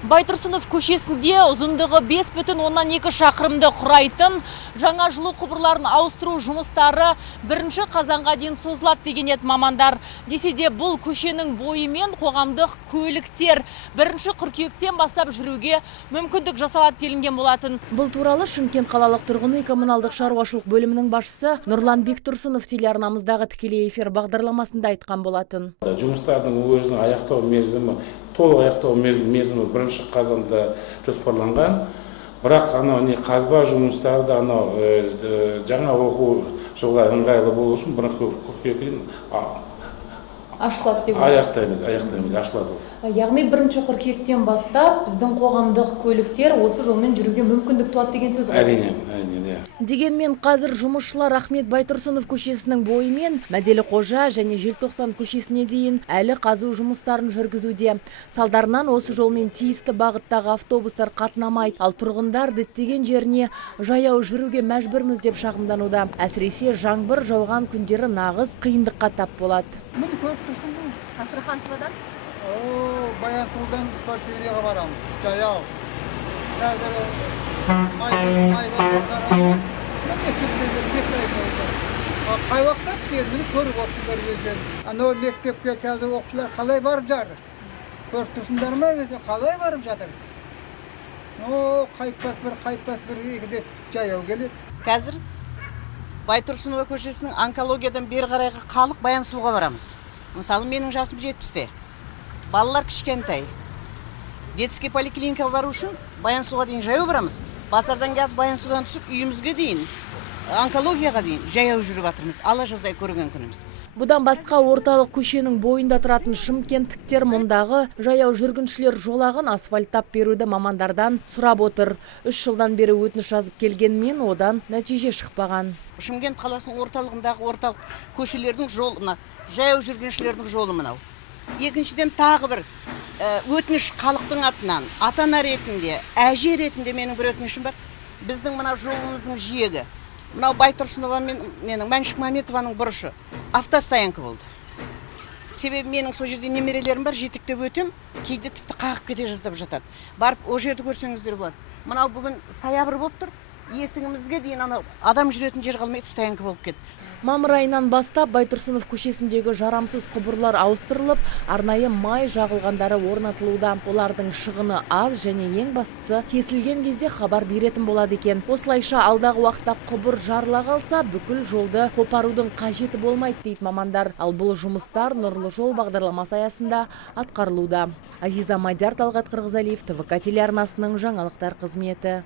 Байтұрсынов көшесінде ұзындығы 5,2 шақырымды құрайтын жаңа жылу құбырларын ауыстыру жұмыстары 1 қазанға дейін созылады деген еді мамандар. Десе де бұл көшенің бойымен қоғамдық көліктер 1 қыркүйектен бастап жүруге мүмкіндік жасалады делінген болатын. Бұл туралы Шымкент қалалық тұрғын үй коммуналдық шаруашылық бөлімінің басшысы Нұрлан Бектұрсынов телеарнамыздағы тікелей эфир бағдарламасында айтқан болатын. Жұмыстардың өзінің аяқтау мерзімі, толық аяқтау мерзімі 1 қазанда жоспарланған. Бірақ қазба жұмыстары да жаңа оқу жылға ыңғайлы болу үшін 1 қыркүйектен Ашылады деп аяқтаймыз, ашылады. Яғни 1 қыркүйектен бастап біздің қоғамдық көліктер осы жолмен жүруге мүмкіндік туады деген сөз ғой. Әрине. Дегенмен қазір жұмысшылар Ахмет Байтұрсынов көшесінің бойымен Мәделі Қожа және Желтоқсан көшесіне дейін әлі қазу жұмыстарын жүргізуде. Салдарынан осы жолмен тиісті бағыттағы автобустар қатынамайды, ал тұрғындар діттеген жеріне жаяу жүруге мәжбүрміз деп шағымдануда. Әсіресе жаңбыр жауған күндері нағыз қиындыққа тап болады. Міне көріп тұрсың ғой. Асырхан Сұладан? Баян Сұлудан Спортивныйға барамын. Жаяу. Қай уақытта келдім көріп отырсыңдар өздерің. Анау мектепке қазір оқушылар қалай барып жатыр? Көріп тұрсыңдар ма өзі қалай барып жатыр? Қайтпас бір екіде жаяу келеді. Қазір Байтұрсынова көшесінің онкологиядан бері қарайғы халық Баян Сұлуға барамыз. Мысалы, менің жасым 70-те. Балалар кішкентай. Детский поликлиникаға бару үшін Баян Сұлуға дейін жаяу барамыз. Базардан келіп Баян Сұлудан түсіп, үйімізге дейін, онкологияға дейін жаяу жүріп жатырмыз. Алла жаздай көрген күніміз. Бұдан басқа орталық көшенің бойында тұратын шымкенттіктер мұндағы жаяу жүргіншілер жолағын асфальттап беруді мамандардан сұрап отыр. 3 жылдан бері өтініш жазып келгенмен одан нәтиже шықпаған. Шымкент қаласының орталығындағы орталық көшелердің жолы, жаяу жүргіншілердің жолы мынау. Екіншіден тағы бір өтініш халықтың атынан, ата-ана ретінде, әже ретінде менің бір өтінішім бар. Біздің мына жолымыздың жиегі, мынау Байтұрсынова мен Мәншік Маметованың бұрышы автостоянка болды. Себебі менің сол жерде немерелерім бар, жетіктеп өтем, кейде тіпті қағып кете жаздап жатады. Барып о жерді көрсеңіздер болады. Мынау бүгін саябыр болып тұр, есігімізге дейін адам жүретін жер қалмайды, стоянка болып кетті. Мамыр айынан бастап Байтұрсынов көшесіндегі жарамсыз құбырлар ауыстырылып, арнайы май жағылғандары орнатылуда. Олардың шығыны аз және ең бастысы кесілген кезде хабар беретін болады екен. Осылайша алдағы уақытта құбыр жарыла қалса, бүкіл жолды қопарудың қажеті болмайды дейді мамандар. Ал бұл жұмыстар Нұрлы жол бағдарламасы аясында атқарылуда. Азиза Мадияр, Талғат Қырғызалиев, ТВК телеарнасының жаңалықтар қызметі.